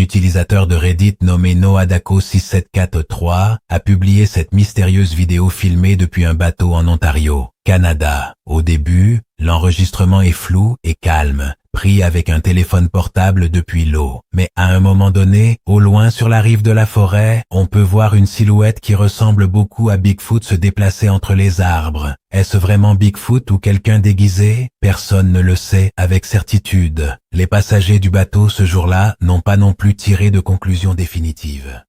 utilisateur de Reddit nommé Noadako6743 a publié cette mystérieuse vidéo filmée depuis un bateau en Ontario, Canada. Au début, l'enregistrement est flou et calme, pris avec un téléphone portable depuis l'eau. Mais à un moment donné, au loin sur la rive de la forêt, on peut voir une silhouette qui ressemble beaucoup à Bigfoot se déplacer entre les arbres. Est-ce vraiment Bigfoot ou quelqu'un déguisé? Personne ne le sait avec certitude. Les passagers du bateau ce jour-là n'ont pas non plus tiré de conclusion définitive.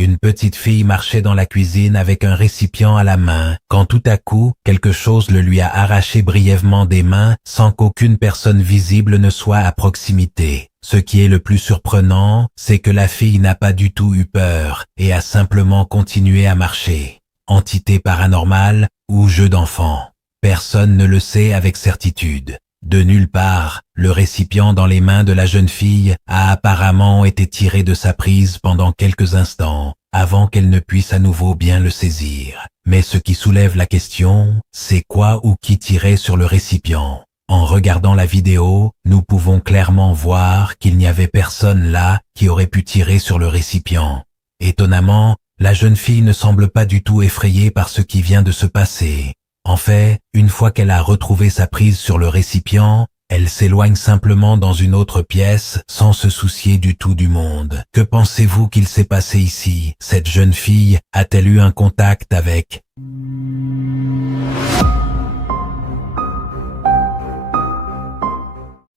Une petite fille marchait dans la cuisine avec un récipient à la main, quand tout à coup, quelque chose le lui a arraché brièvement des mains sans qu'aucune personne visible ne soit à proximité. Ce qui est le plus surprenant, c'est que la fille n'a pas du tout eu peur et a simplement continué à marcher. Entité paranormale ou jeu d'enfant? Personne ne le sait avec certitude. De nulle part, le récipient dans les mains de la jeune fille a apparemment été tiré de sa prise pendant quelques instants, avant qu'elle ne puisse à nouveau bien le saisir. Mais ce qui soulève la question, c'est quoi ou qui tirait sur le récipient? En regardant la vidéo, nous pouvons clairement voir qu'il n'y avait personne là qui aurait pu tirer sur le récipient. Étonnamment, la jeune fille ne semble pas du tout effrayée par ce qui vient de se passer. En fait, une fois qu'elle a retrouvé sa prise sur le récipient, elle s'éloigne simplement dans une autre pièce sans se soucier du tout du monde. Que pensez-vous qu'il s'est passé ici? Cette jeune fille a-t-elle eu un contact avec...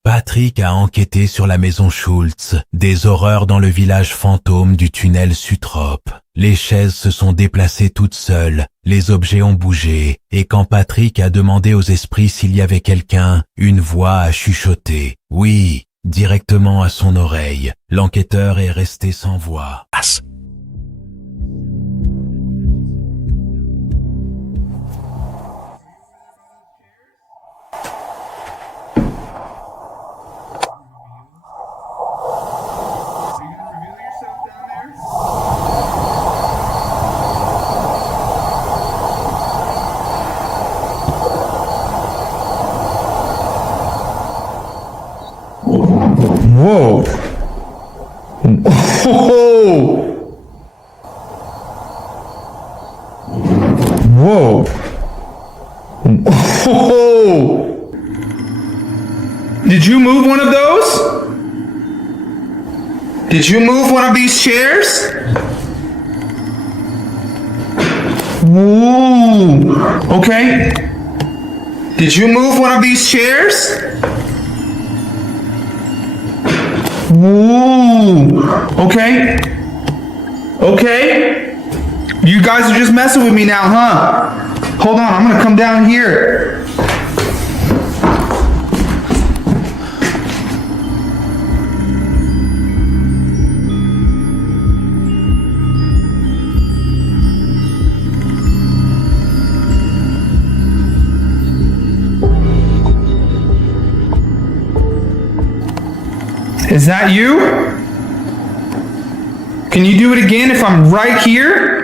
Patrick a enquêté sur la maison Schultz, des horreurs dans le village fantôme du tunnel Suttrop. Les chaises se sont déplacées toutes seules, les objets ont bougé, et quand Patrick a demandé aux esprits s'il y avait quelqu'un, une voix a chuchoté. Oui, directement à son oreille. L'enquêteur est resté sans voix. Whoa. Whoa. Whoa. Did you move one of those? Did you move one of these chairs? Ooh. Okay. Did you move one of these chairs? Ooh. Okay. Okay. You guys are just messing with me now, huh? Hold on, I'm gonna come down here. Is that you? Can you do it again if I'm right here?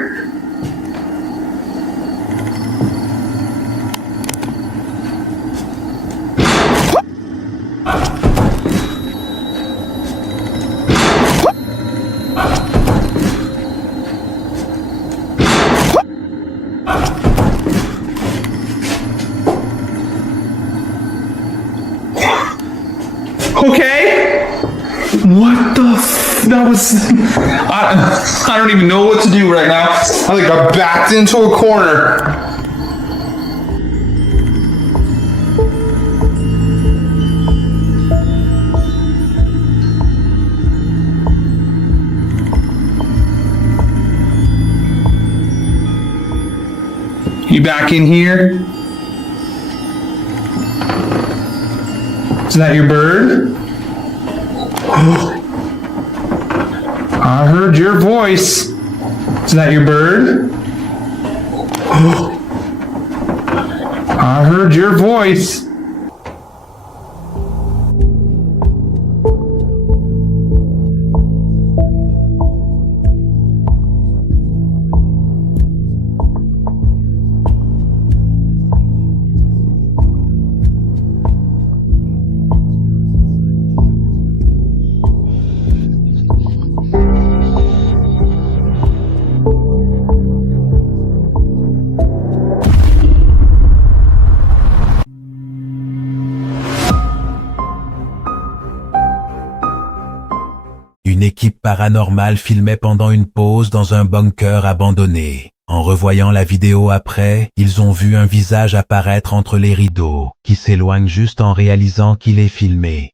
Okay. What the that was I don't even know what to do right now. I think I backed into a corner. You back in here? Is that your bird? I heard your voice. Is that your bird? I heard your voice. Une équipe paranormale filmait pendant une pause dans un bunker abandonné. En revoyant la vidéo après, ils ont vu un visage apparaître entre les rideaux, qui s'éloigne juste en réalisant qu'il est filmé.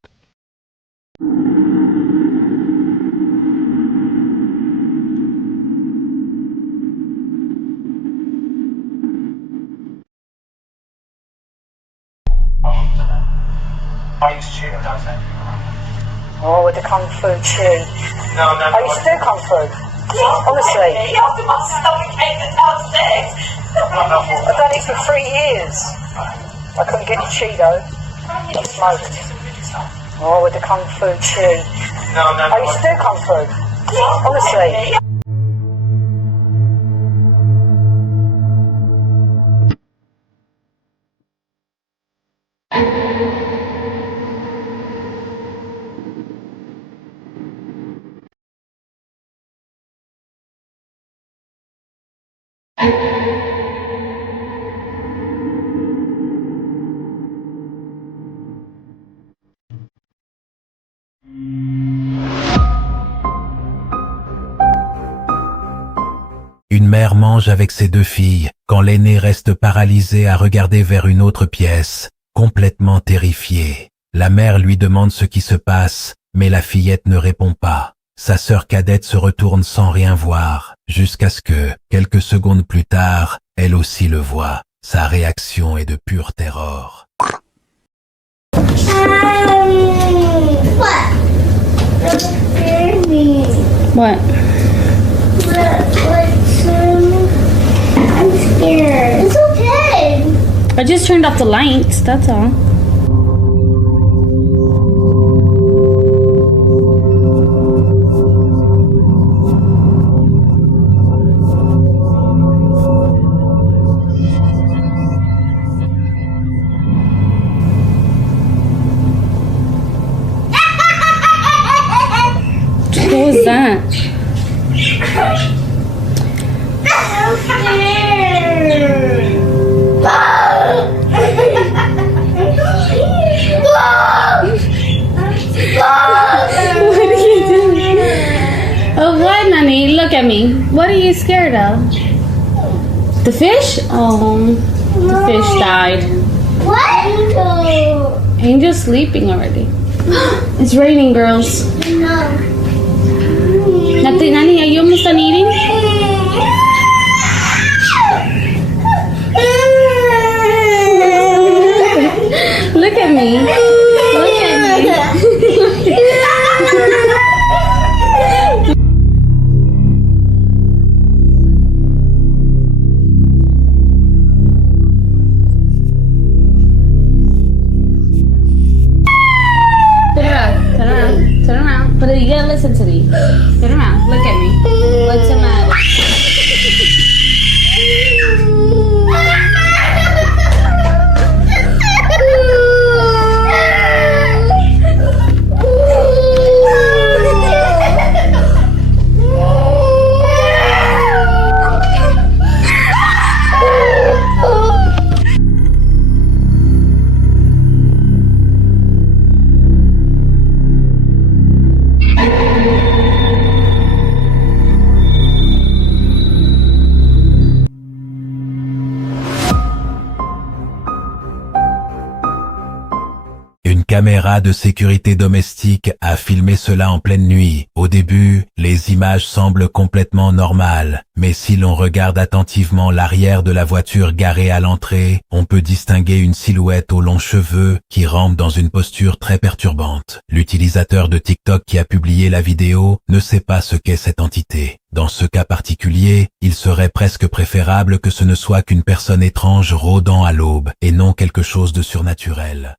I used to cheat on that. Oh, with the Kung Fu tune. No, no, no. I used to do Kung Fu. Honestly. After my stomach ache at downstairs. I've done it for 3 years. I couldn't get the Cheeto. I smoked. Oh, with the Kung Fu tune. No, no, no. I used to do Kung Fu. Honestly. Une mère mange avec ses 2 filles, quand l'aînée reste paralysée à regarder vers une autre pièce, complètement terrifiée. La mère lui demande ce qui se passe, mais la fillette ne répond pas. Sa sœur cadette se retourne sans rien voir, jusqu'à ce que, quelques secondes plus tard, elle aussi le voit. Sa réaction est de pure terreur. What? I'm scared. It's okay. I just turned off the lights, that's all. What was that? I'm scared. What are you doing? Oh, what, Nani? Look at me. What are you scared of? The fish? Oh, the fish died. What? Angel's sleeping already. It's raining, girls. No. Nani, are you almost done eating? Look at me. Look at me. Turn around. Turn around. Turn Turn around. But you gotta listen to me. Turn around. Look at me. What's the matter? Une caméra de sécurité domestique a filmé cela en pleine nuit. Au début, les images semblent complètement normales, mais si l'on regarde attentivement l'arrière de la voiture garée à l'entrée, on peut distinguer une silhouette aux longs cheveux qui rampe dans une posture très perturbante. L'utilisateur de TikTok qui a publié la vidéo ne sait pas ce qu'est cette entité. Dans ce cas particulier, il serait presque préférable que ce ne soit qu'une personne étrange rôdant à l'aube et non quelque chose de surnaturel.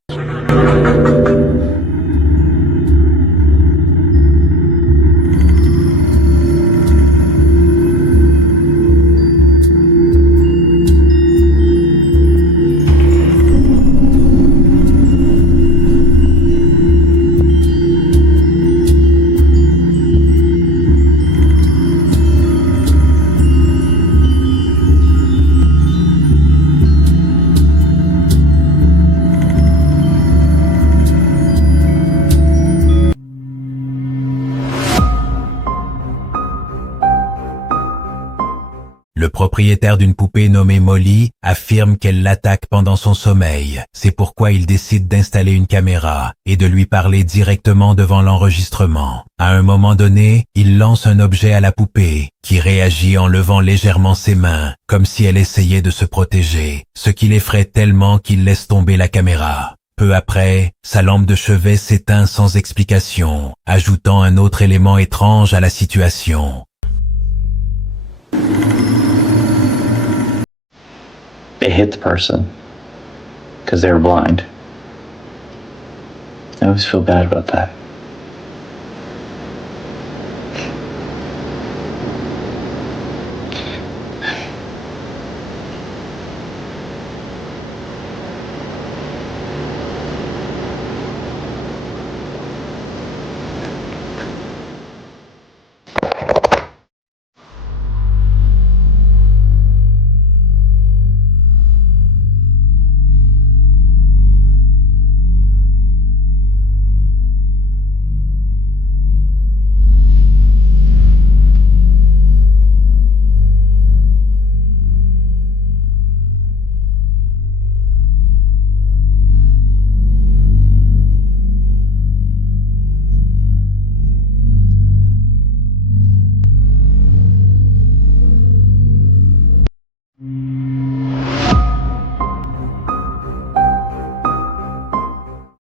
Le propriétaire d'une poupée nommée Molly affirme qu'elle l'attaque pendant son sommeil. C'est pourquoi il décide d'installer une caméra et de lui parler directement devant l'enregistrement. À un moment donné, il lance un objet à la poupée, qui réagit en levant légèrement ses mains, comme si elle essayait de se protéger, ce qui l'effraie tellement qu'il laisse tomber la caméra. Peu après, sa lampe de chevet s'éteint sans explication, ajoutant un autre élément étrange à la situation. They hit the person because they were blind. I always feel bad about that.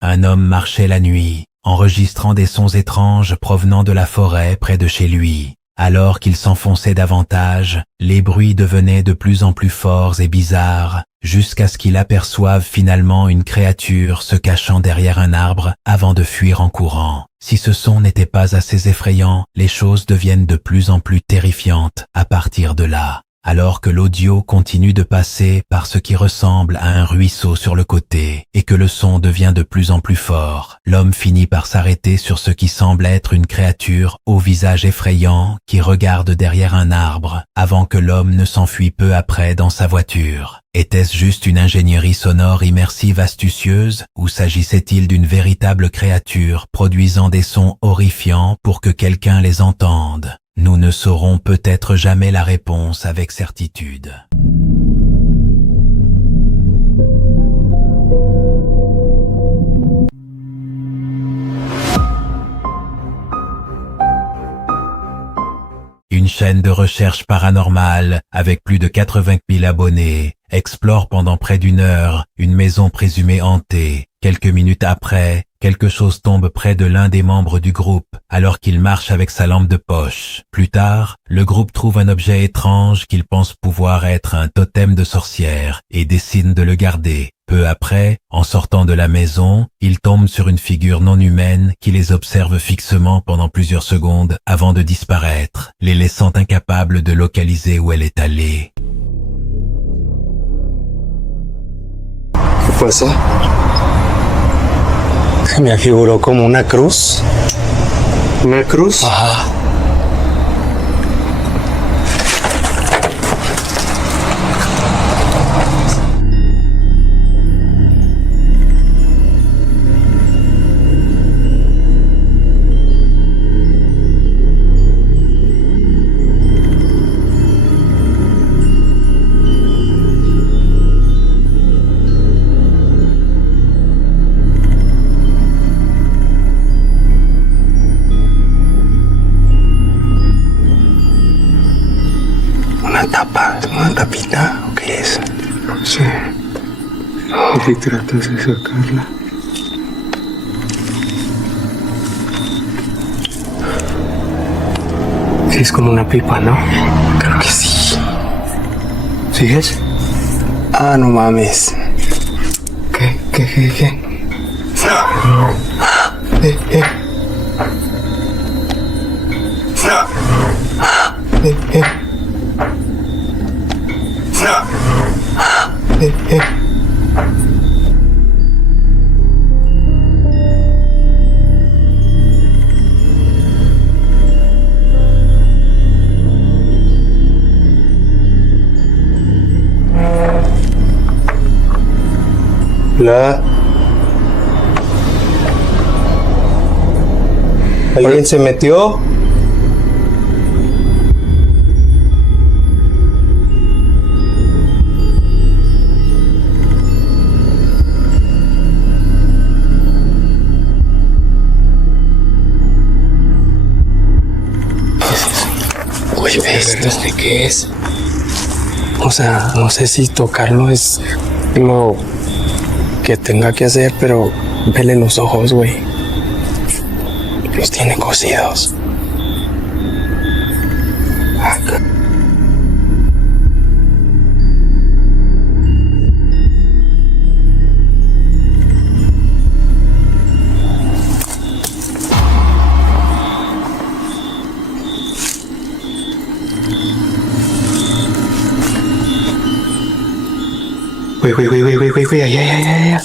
Un homme marchait la nuit, enregistrant des sons étranges provenant de la forêt près de chez lui. Alors qu'il s'enfonçait davantage, les bruits devenaient de plus en plus forts et bizarres, jusqu'à ce qu'il aperçoive finalement une créature se cachant derrière un arbre avant de fuir en courant. Si ce son n'était pas assez effrayant, les choses deviennent de plus en plus terrifiantes à partir de là. Alors que l'audio continue de passer par ce qui ressemble à un ruisseau sur le côté et que le son devient de plus en plus fort, l'homme finit par s'arrêter sur ce qui semble être une créature au visage effrayant qui regarde derrière un arbre avant que l'homme ne s'enfuit peu après dans sa voiture. Était-ce juste une ingénierie sonore immersive astucieuse ou s'agissait-il d'une véritable créature produisant des sons horrifiants pour que quelqu'un les entende? Nous ne saurons peut-être jamais la réponse avec certitude. Une chaîne de recherche paranormale avec plus de 80 000 abonnés explore pendant près d'1 heure une maison présumée hantée. Quelques minutes après, quelque chose tombe près de l'un des membres du groupe alors qu'il marche avec sa lampe de poche. Plus tard, le groupe trouve un objet étrange qu'il pense pouvoir être un totem de sorcière et décide de le garder. Peu après, en sortant de la maison, ils tombent sur une figure non humaine qui les observe fixement pendant plusieurs secondes avant de disparaître, les laissant incapables de localiser où elle est allée. ¿Qué fue eso? Se me afiguró como una cruz. ¿Una cruz? Ajá. ¿Una tapita o qué es? No sé. Y tratas de sacarla. Sí, es como una pipa, ¿no? Creo que sí. ¿Sigues? Ah, no mames. ¿Qué? No. ¿Alguien se metió? Uy, ¿esto de qué es? O sea, no sé si tocarlo es lo que tenga que hacer, pero vele los ojos, güey. Los tiene cosidos. Güey, allá,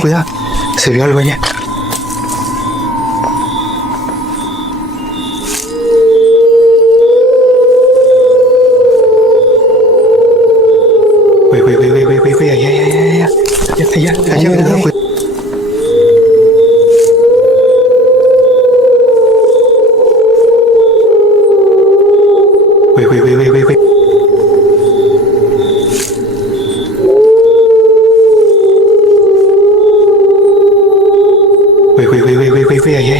cuidado. Se vio algo allá. Güey, allá, cuidado. Güey. Güey, allá.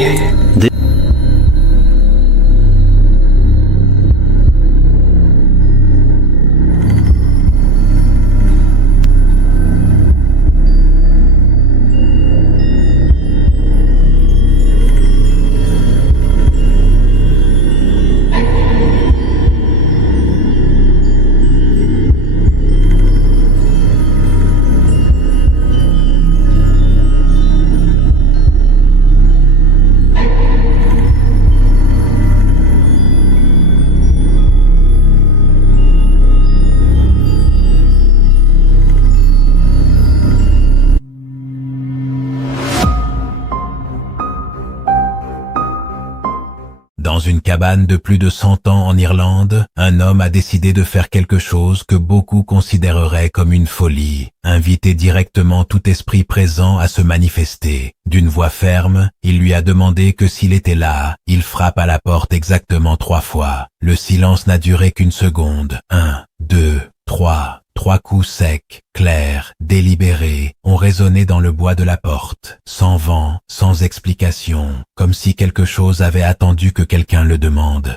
Dans une cabane de plus de 100 ans en Irlande, un homme a décidé de faire quelque chose que beaucoup considéreraient comme une folie, inviter directement tout esprit présent à se manifester. D'une voix ferme, il lui a demandé que s'il était là, il frappe à la porte exactement 3 fois. Le silence n'a duré qu'1 seconde. 1, 2, 3. 3 coups secs, clairs, délibérés, ont résonné dans le bois de la porte, sans vent, sans explication, comme si quelque chose avait attendu que quelqu'un le demande.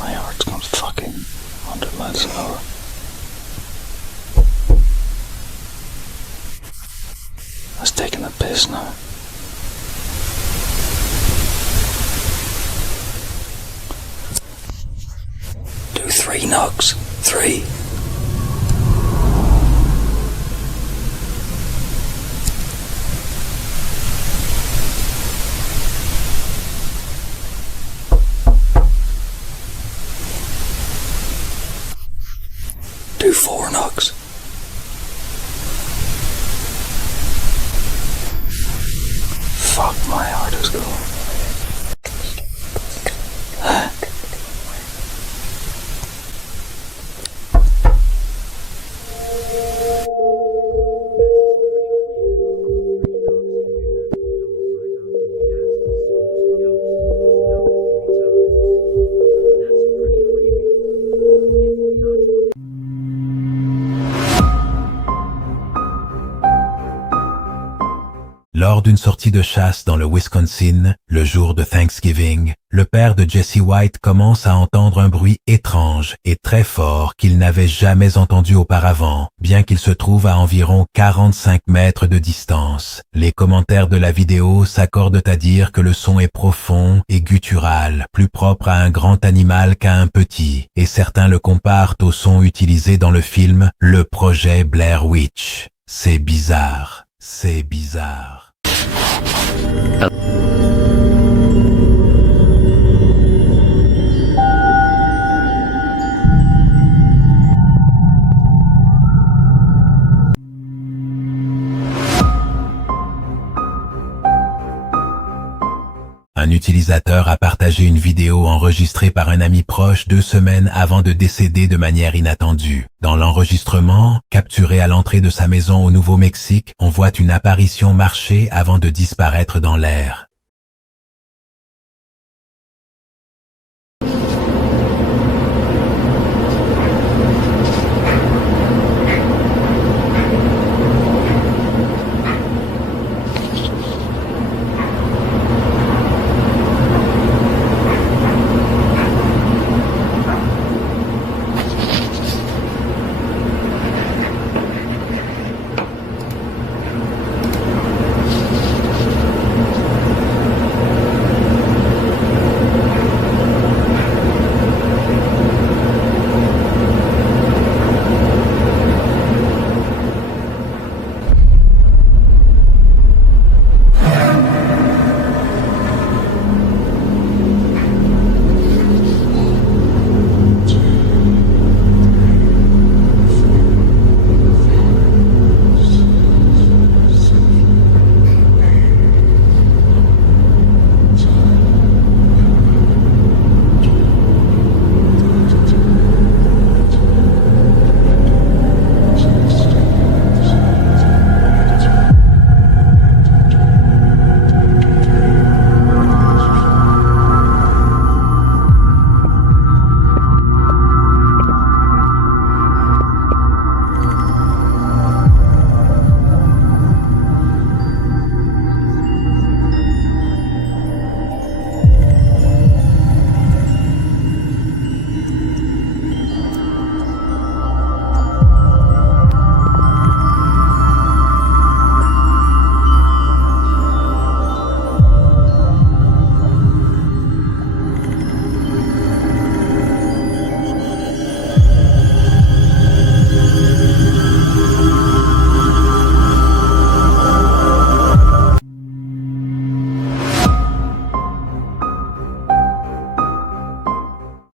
My heart's gonna fucking 100 miles an hour. I was taking a piss now. Do 3 knocks. 3. Do 4 knocks. Fuck, my heart is going. Lors d'une sortie de chasse dans le Wisconsin, le jour de Thanksgiving, le père de Jesse White commence à entendre un bruit étrange et très fort qu'il n'avait jamais entendu auparavant, bien qu'il se trouve à environ 45 mètres de distance. Les commentaires de la vidéo s'accordent à dire que le son est profond et guttural, plus propre à un grand animal qu'à un petit, et certains le comparent au son utilisé dans le film Le Projet Blair Witch. C'est bizarre. C'est bizarre. Un utilisateur a partagé une vidéo enregistrée par un ami proche 2 semaines avant de décéder de manière inattendue. Dans l'enregistrement, capturé à l'entrée de sa maison au Nouveau-Mexique, on voit une apparition marcher avant de disparaître dans l'air.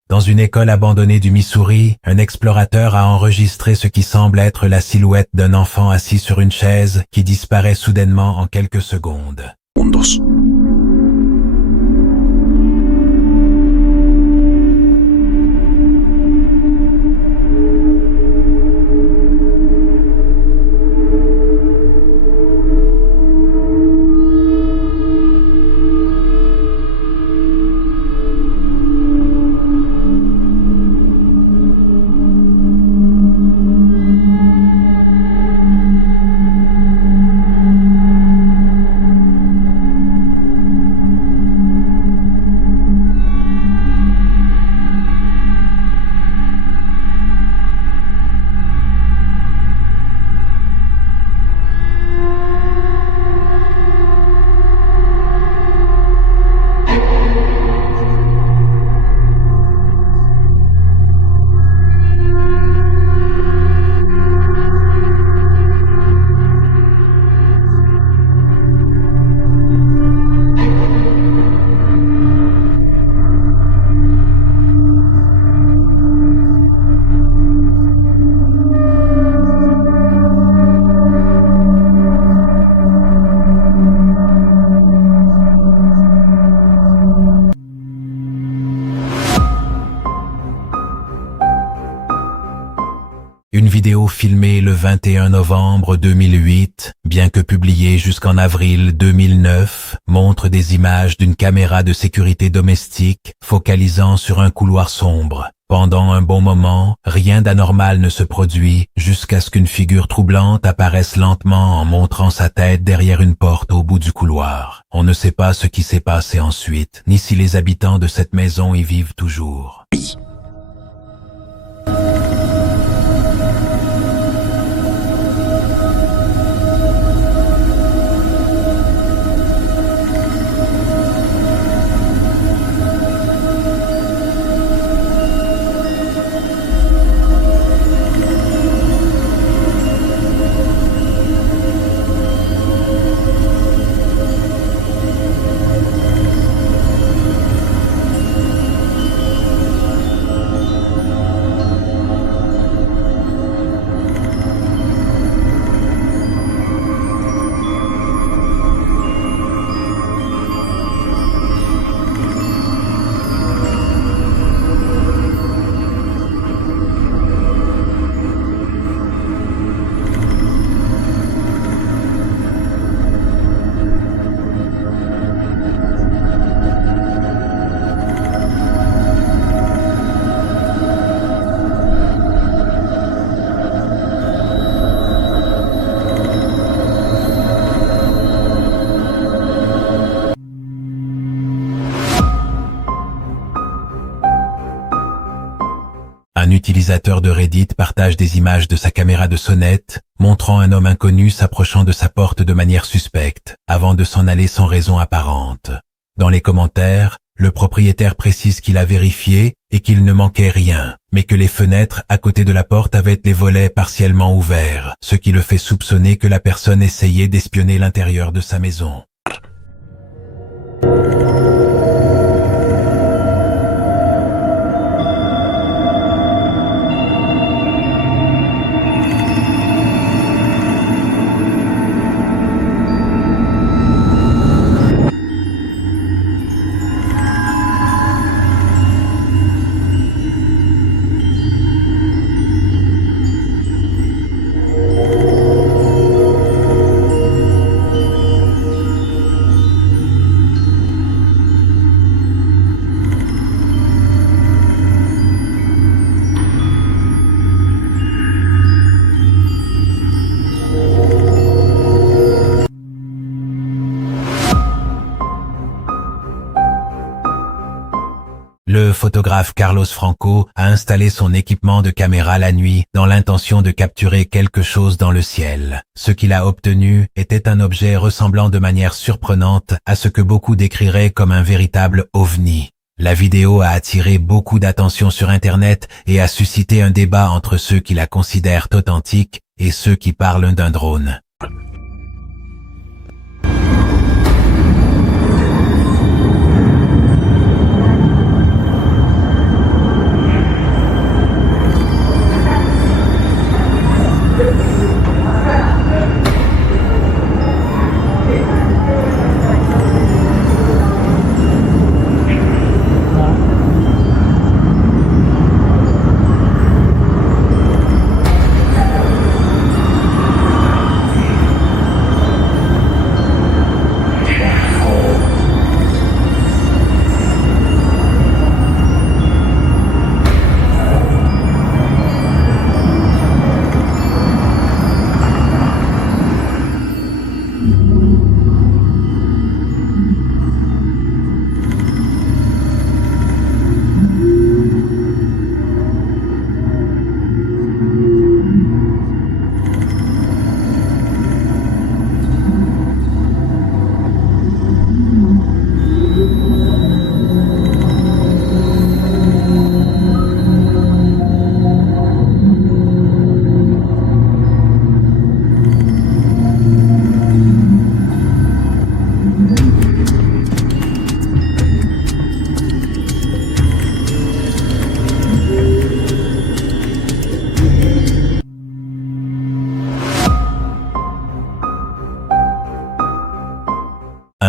Dans une école abandonnée du Missouri, un explorateur a enregistré ce qui semble être la silhouette d'un enfant assis sur une chaise qui disparaît soudainement en quelques secondes. vidéo filmée le 21 novembre 2008, bien que publiée jusqu'en avril 2009, montre des images d'une caméra de sécurité domestique focalisant sur un couloir sombre. Pendant un bon moment, rien d'anormal ne se produit jusqu'à ce qu'une figure troublante apparaisse lentement en montrant sa tête derrière une porte au bout du couloir. On ne sait pas ce qui s'est passé ensuite, ni si les habitants de cette maison y vivent toujours. Un utilisateur de Reddit partage des images de sa caméra de sonnette, montrant un homme inconnu s'approchant de sa porte de manière suspecte, avant de s'en aller sans raison apparente. Dans les commentaires, le propriétaire précise qu'il a vérifié et qu'il ne manquait rien, mais que les fenêtres à côté de la porte avaient les volets partiellement ouverts, ce qui le fait soupçonner que la personne essayait d'espionner l'intérieur de sa maison. Le photographe Carlos Franco a installé son équipement de caméra la nuit dans l'intention de capturer quelque chose dans le ciel. Ce qu'il a obtenu était un objet ressemblant de manière surprenante à ce que beaucoup décriraient comme un véritable ovni. La vidéo a attiré beaucoup d'attention sur Internet et a suscité un débat entre ceux qui la considèrent authentique et ceux qui parlent d'un drone.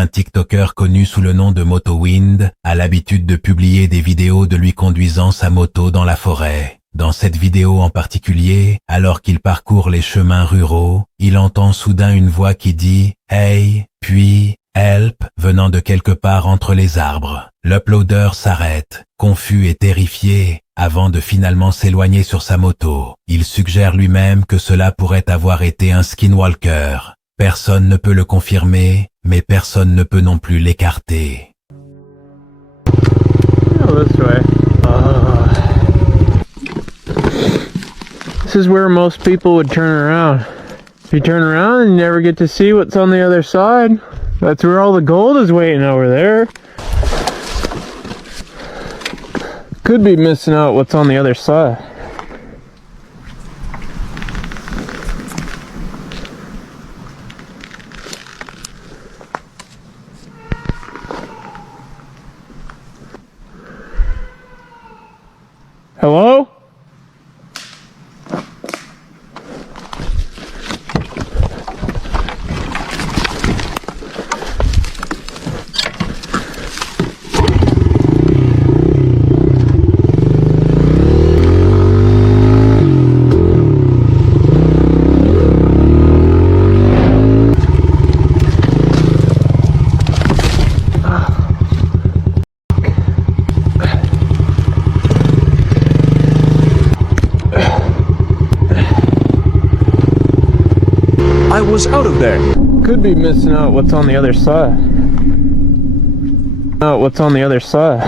Un TikToker connu sous le nom de MotoWind a l'habitude de publier des vidéos de lui conduisant sa moto dans la forêt. Dans cette vidéo en particulier, alors qu'il parcourt les chemins ruraux, il entend soudain une voix qui dit « Hey !» puis « Help !» venant de quelque part entre les arbres. L'uploader s'arrête, confus et terrifié, avant de finalement s'éloigner sur sa moto. Il suggère lui-même que cela pourrait avoir été un skinwalker. Personne ne peut le confirmer, mais personne ne peut non plus l'écarter. Oh, this way. This is where most people would turn around. If you turn around, you never get to see what's on the other side. That's where all the gold is waiting over there. Could be missing out what's on the other side. Hello? I was out of there. Could be missing out what's on the other side. What's on the other side.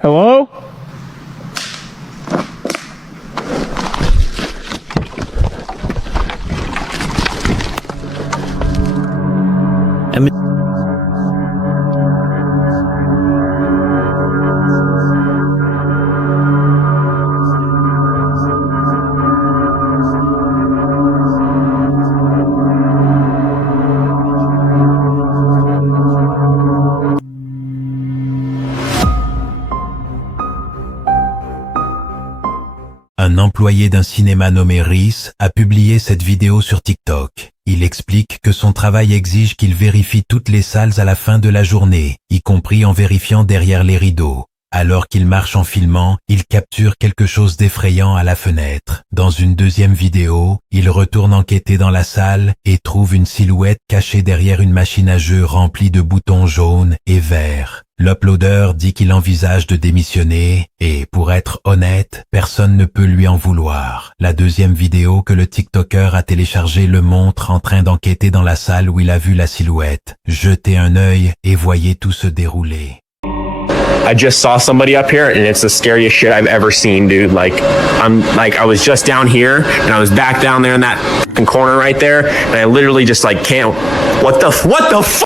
Hello? Un employé d'un cinéma nommé Rhys a publié cette vidéo sur TikTok. Il explique que son travail exige qu'il vérifie toutes les salles à la fin de la journée, y compris en vérifiant derrière les rideaux. Alors qu'il marche en filmant, il capture quelque chose d'effrayant à la fenêtre. Dans une deuxième vidéo, il retourne enquêter dans la salle et trouve une silhouette cachée derrière une machine à jeux remplie de boutons jaunes et verts. L'uploader dit qu'il envisage de démissionner et, pour être honnête, personne ne peut lui en vouloir. La deuxième vidéo que le TikToker a téléchargée le montre en train d'enquêter dans la salle où il a vu la silhouette. Jetez un œil et voyez tout se dérouler. I just saw somebody up here and it's the scariest shit I've ever seen, dude. I was just down here and I was back down there in that fucking corner right there and I literally just can't, what the fuck?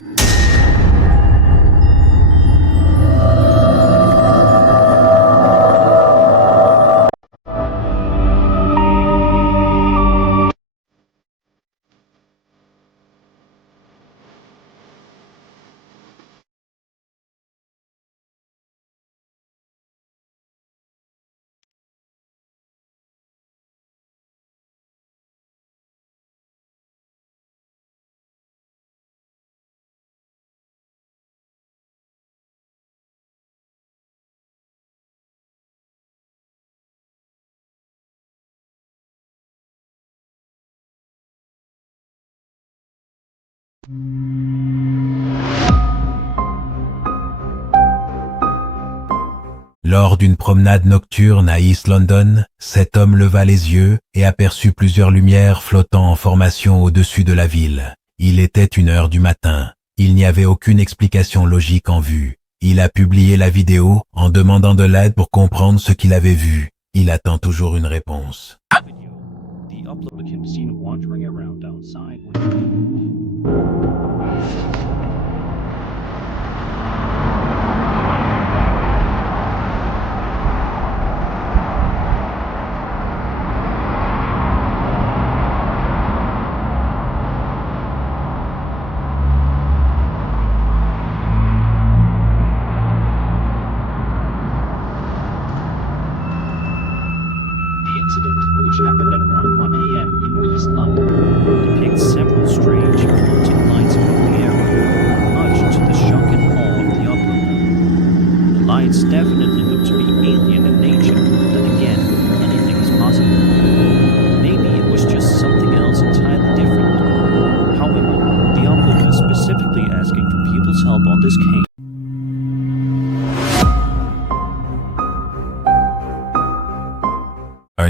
Lors d'une promenade nocturne à East London, cet homme leva les yeux et aperçut plusieurs lumières flottant en formation au-dessus de la ville. Il était 1h du matin. Il n'y avait aucune explication logique en vue. Il a publié la vidéo en demandant de l'aide pour comprendre ce qu'il avait vu. Il attend toujours une réponse.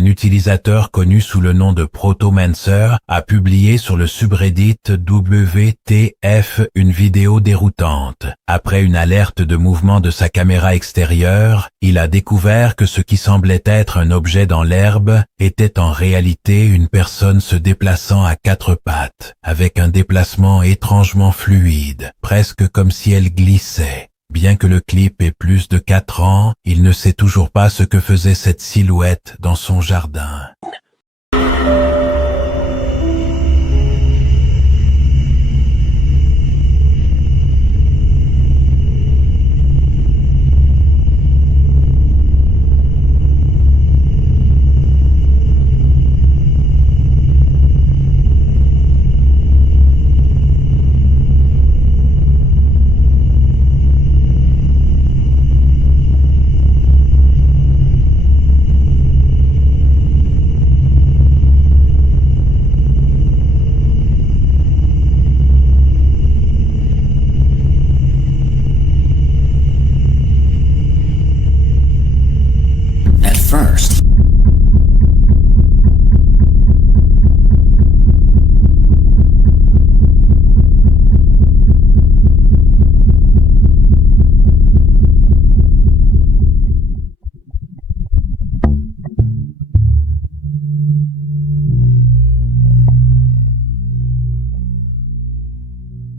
utilisateur connu sous le nom de Protomancer a publié sur le subreddit WTF une vidéo déroutante. Après une alerte de mouvement de sa caméra extérieure, il a découvert que ce qui semblait être un objet dans l'herbe était en réalité une personne se déplaçant à 4 pattes, avec un déplacement étrangement fluide, presque comme si elle glissait. Bien que le clip ait plus de 4 ans, il ne sait toujours pas ce que faisait cette silhouette dans son jardin.